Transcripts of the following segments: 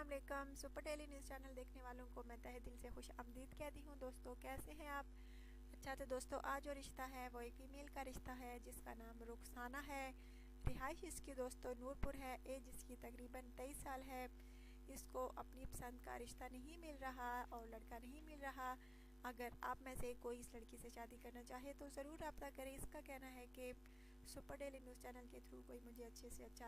अस्सलाम वालेकुम। Super daily news channel देखने वालों को मैं तहे दिल से खुश आमदीद कहती हूँ। दोस्तों कैसे हैं आप? अच्छा तो दोस्तों आज जो रिश्ता है वो एक फ़ीमेल का रिश्ता है जिसका नाम रुखसाना है। रिहाइश इसकी दोस्तों नूरपुर है। एज इसकी तकरीबन 23 साल है। इसको अपनी पसंद का रिश्ता नहीं मिल रहा और लड़का नहीं मिल रहा। अगर आप में से कोई इस लड़की से शादी करना चाहे तो ज़रूर रब्ता करें। इसका कहना है कि सुपर डेली न्यूज़ चैनल के थ्रू कोई मुझे अच्छे से अच्छा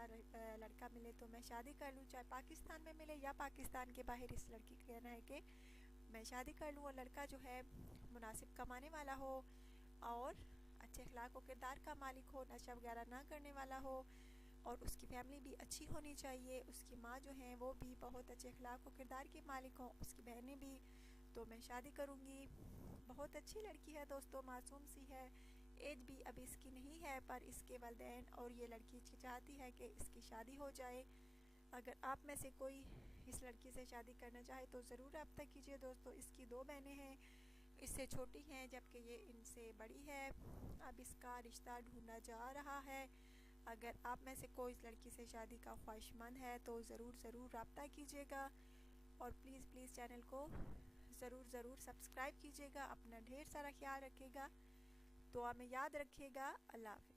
लड़का मिले तो मैं शादी कर लूँ, चाहे पाकिस्तान में मिले या पाकिस्तान के बाहर। इस लड़की का कहना है कि मैं शादी कर लूँ और लड़का जो है मुनासिब कमाने वाला हो और अच्छे अखलाक व किरदार का मालिक हो, नशा वगैरह ना करने वाला हो और उसकी फैमिली भी अच्छी होनी चाहिए। उसकी माँ जो है वो भी बहुत अच्छे अखलाक व किरदार की मालिक हो, उसकी बहनें भी। तो मैं शादी करूँगी। बहुत अच्छी लड़की है दोस्तों, मासूम सी है। एज भी अभी इसकी नहीं है पर इसके वालिदैन और ये लड़की चाहती है कि इसकी शादी हो जाए। अगर आप में से कोई इस लड़की से शादी करना चाहे तो ज़रूर रब्ता कीजिए। दोस्तों इसकी 2 बहनें हैं, इससे छोटी हैं जबकि ये इनसे बड़ी है। अब इसका रिश्ता ढूंढा जा रहा है। अगर आप में से कोई इस लड़की से शादी का ख्वाहिशमंद है तो ज़रूर रब्ता कीजिएगा और प्लीज़ चैनल को ज़रूर सब्सक्राइब कीजिएगा। अपना ढेर सारा ख्याल रखिएगा, दुआ में याद रखिएगा। अल्लाह हाफ़िज़।